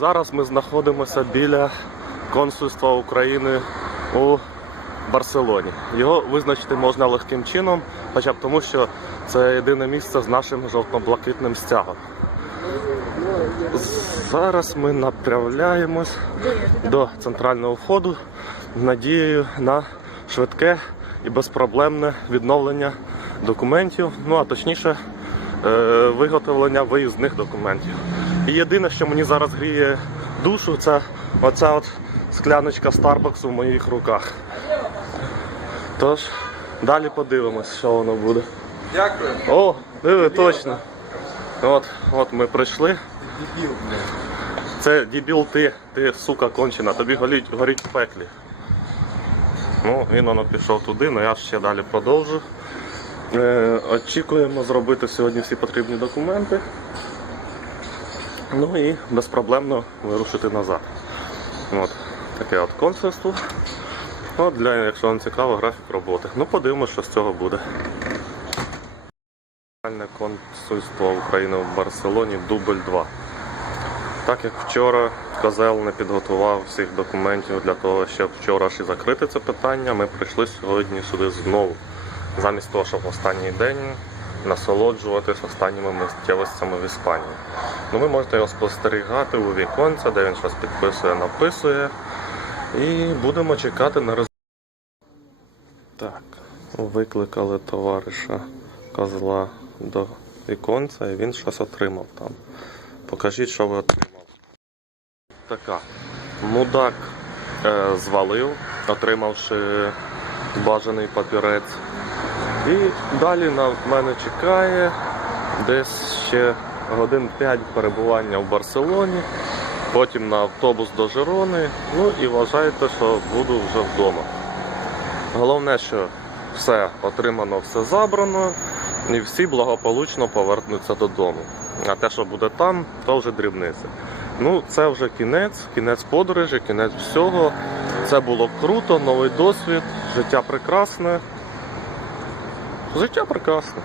зараз ми знаходимося біля консульства України у Барселоні. Його визначити можна легким чином, хоча б тому, що це єдине місце з нашим жовто-блакитним стягом. Зараз ми направляємось до центрального входу надією на швидке і безпроблемне відновлення документів, ну а точніше е, виготовлення виїзних документів. І єдине, що мені зараз гріє душу, це оця от скляночка Starbucks в моїх руках. Тож, далі подивимось, що воно буде. Дякую. О, диви, точно. От, от ми прийшли. Дебіл. Це дебіл ти, ти сука кончена, тобі горить, горить в пеклі. Ну, він воно пішов туди, але я ще далі продовжу. Е, очікуємо зробити сьогодні всі потрібні документи. Ну і безпроблемно вирушити назад. От, таке от консульство. От для, якщо вам цікаво, графік роботи. Ну, подивимося, що з цього буде. Консульство України в Барселоні дубль 2. Так як вчора Козел не підготував всіх документів для того, щоб вчора і закрити це питання, ми прийшли сьогодні сюди знову. Замість того, щоб в останній день насолоджуватись останніми миттєвостями в Іспанії. Ну, ви можете його спостерігати у віконця, де він щось підписує, написує. І будемо чекати на результат. Так, викликали товариша козла до віконця і він щось отримав там. Покажіть, що ви отримали. Така. Мудак е, звалив, отримавши бажаний папірець. І далі на мене чекає десь ще годин 5 перебування в Барселоні, потім на автобус до Жирони. Ну і вважайте, що буду вже вдома. Головне, що все отримано, все забрано, і всі благополучно повернуться додому. А те, що буде там, то вже дрібниця. Ну, це вже кінець, кінець подорожі, кінець всього. Це було круто, новий досвід, життя прекрасне. Життя прекрасне.